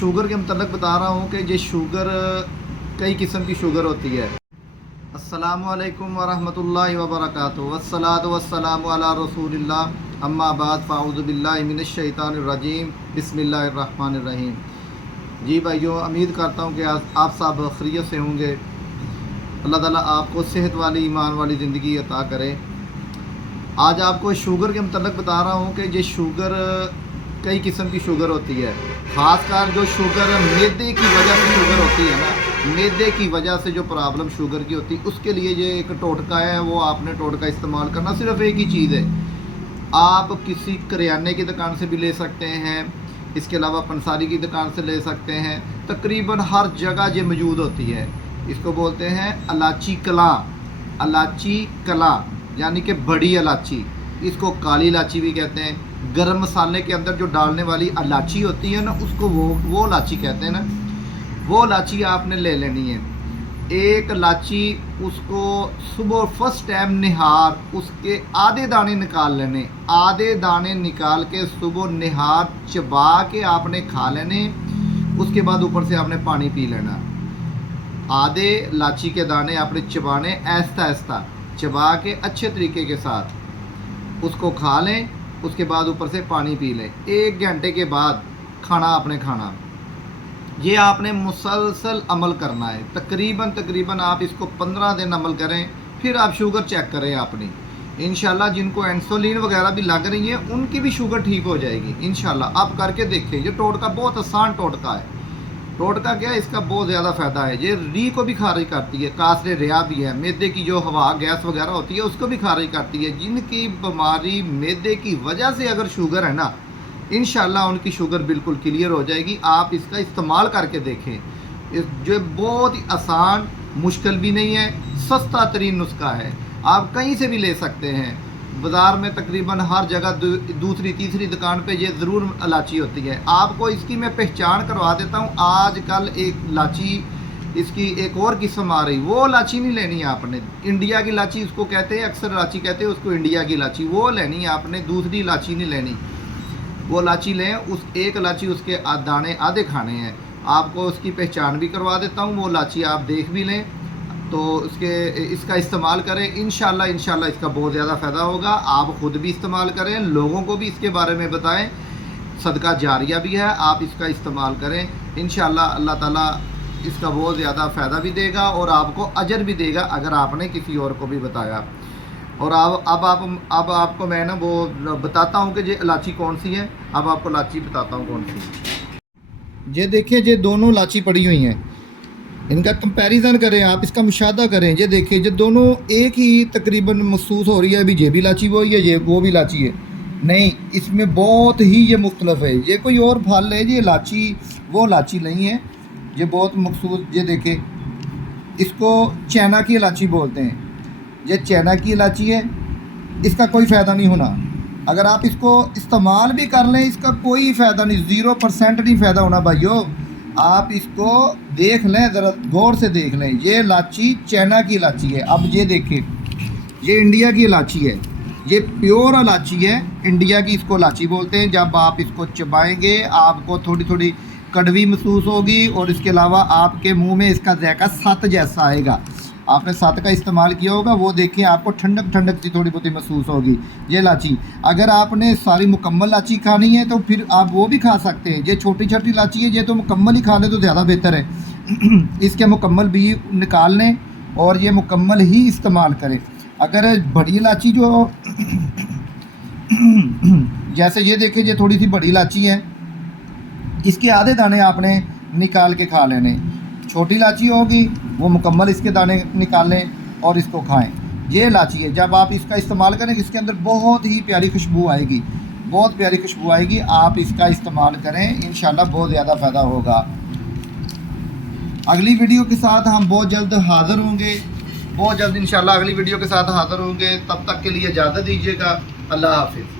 Sugar के मतलब बता रहा हूँ कि ये शुगर कई किस्म की शुगर होती है। अस्सलामुअलैकुम वरहमतुल्लाहि वबरकातुहू वस्सलातु वस्सलामु अला रसूलिल्लाह अम्मा बाद फ़अऊज़ु बिल्लाहि मिनश शैतानिर रजीम बिस्मिल्लाहिर रहमानिर रहीम। जी भाइयों, उम्मीद करता हूँ कि आप सब खैरियत से होंगे। अल्लाह ताला आपको सेहत वाली ईमान वाली ज़िंदगी अता करे। आज आपको शुगर के मतलब बता रहा हूँ कि ये शुगर कई किस्म की शुगर होती है। ख़ासकर जो शुगर मैदे की वजह से शुगर होती है ना, मैदे की वजह से जो प्रॉब्लम शुगर की होती है, उसके लिए ये एक टोटका है। वो आपने टोटका इस्तेमाल करना, सिर्फ एक ही चीज़ है। आप किसी करियाने की दुकान से भी ले सकते हैं, इसके अलावा पंसारी की दुकान से ले सकते हैं। तकरीबन हर जगह ये मौजूद होती है। इसको बोलते हैं इलायची कला, इलायची कला यानी कि बड़ी इलायची। इसको काली इलायची भी कहते हैं। गरम मसाले के अंदर जो डालने वाली इलायची होती है ना, उसको वो इलायची कहते हैं ना। वो इलायची आपने ले लेनी है। एक इलायची उसको सुबह फर्स्ट टाइम निहार उसके आधे दाने निकाल लेने। आधे दाने निकाल के सुबह निहार चबा के आपने खा लेने। उसके बाद ऊपर से आपने पानी पी लेना। आधे इलायची के दाने आपने चबाने, ऐसा ऐसा चबा के अच्छे तरीके के साथ उसको खा लें। उसके बाद ऊपर से पानी पी लें। 1 घंटे के बाद खाना आपने खाना। ये आपने मुसलसल अमल करना है। तकरीबन आप इसको 15 दिन अमल करें, फिर आप शुगर चेक करें अपनी। इंशाल्लाह जिनको इंसुलिन वगैरह भी लग रही है, उनकी भी शुगर ठीक हो जाएगी इंशाल्लाह। आप करके देखें। ये टोटका बहुत आसान टोटका है। टोटका क्या है, इसका बहुत ज़्यादा फ़ायदा है। ये री को भी खारिज करती है, कासरे रिया भी है। मैदे की जो हवा गैस वगैरह होती है, उसको भी खारिज करती है। जिनकी बीमारी मैदे की वजह से अगर शुगर है ना, इंशाल्लाह उनकी शुगर बिल्कुल क्लियर हो जाएगी। आप इसका इस्तेमाल करके देखें। जो बहुत ही आसान, मुश्किल भी नहीं है, सस्ता तरीन नुस्खा है। आप कहीं से भी ले सकते हैं। बाज़ार में तकरीबन हर जगह दूसरी तीसरी दुकान पे ये ज़रूर इलायची होती है। आपको इसकी मैं पहचान करवा देता हूँ। आजकल एक इलायची, इसकी एक और किस्म आ रही, वो इलायची नहीं लेनी है आपने। इंडिया की इलायची उसको कहते हैं, अक्सर इलायची कहते हैं उसको, इंडिया की इलायची वो लेनी है आपने। दूसरी इलायची नहीं लेनी। वो इलायची लें, उस एक इलायची उसके दाने आधे खाने हैं। आपको उसकी पहचान भी करवा देता हूँ। वो इलायची आप देख भी लें तो इसका इस्तेमाल करें। इंशाल्लाह इसका बहुत ज़्यादा फ़ायदा होगा। आप ख़ुद भी इस्तेमाल करें, लोगों को भी इसके बारे में बताएं। सदका जारिया भी है, आप इसका इस्तेमाल करें। इंशाल्लाह अल्लाह ताला इसका बहुत ज़्यादा फ़ायदा भी देगा और आपको अजर भी देगा अगर आपने किसी और को भी बताया। और अब आपको मैं ना वो बताता हूँ कि ये इलायची कौन सी है। अब आपको इलायची बताता हूँ कौन सी। ये देखिए, ये दोनों इलायची पड़ी हुई हैं। इनका कंपैरिजन करें, आप इसका मुशाहदा करें। ये देखिए, ये दोनों एक ही तकरीबन महसूस हो रही है। अभी ये भी इलायची वो ही है, ये वो भी इलायची है। नहीं, इसमें बहुत ही ये मुख्तलिफ है। ये कोई और फल है, ये इलायची वो इलायची नहीं है। ये बहुत मखसूस, ये देखें, इसको चाइना की इलायची बोलते हैं। ये चाइना की इलायची है। इसका कोई फ़ायदा नहीं होना। अगर आप इसको इस्तेमाल भी कर लें, इसका कोई फ़ायदा नहीं, 0% नहीं फ़ायदा होना भाइयों। आप इसको देख लें, ज़रा गौर से देख लें। ये इलायची चाइना की इलायची है। अब ये देखें, ये इंडिया की इलायची है। ये प्योर इलायची है, इंडिया की इसको इलायची बोलते हैं। जब आप इसको चबाएंगे, आपको थोड़ी थोड़ी कड़वी महसूस होगी और इसके अलावा आपके मुंह में इसका जायका सत जैसा आएगा। आपने सत का इस्तेमाल किया होगा, वो देखिए आपको ठंडक ठंडक सी थोड़ी बहुत महसूस होगी। ये इलायची, अगर आपने सारी मुकम्मल इलायची खानी है तो फिर आप वो भी खा सकते हैं। ये छोटी छोटी इलायची है, ये तो मुकम्मल ही खा लें तो ज़्यादा बेहतर है। इसके मुकम्मल भी निकाल लें और ये मुकम्मल ही इस्तेमाल करें। अगर बड़ी इलायची जो जैसे ये देखिए, ये थोड़ी सी बड़ी इलायची है, इसके आधे दाने आपने निकाल के खा लेने। छोटी इलायची होगी, वो मुकम्मल इसके दाने निकाल लें और इसको खाएं। ये इलायची है। जब आप इसका इस्तेमाल करें, इसके अंदर बहुत ही प्यारी खुशबू आएगी, बहुत प्यारी खुशबू आएगी। आप इसका इस्तेमाल करें, इंशाल्लाह बहुत ज़्यादा फ़ायदा होगा। अगली वीडियो के साथ हम बहुत जल्द हाज़िर होंगे। बहुत जल्द इंशाल्लाह अगली वीडियो के साथ हाज़िर होंगे। तब तक के लिए इजाज़त दीजिएगा। अल्लाह हाफिज़।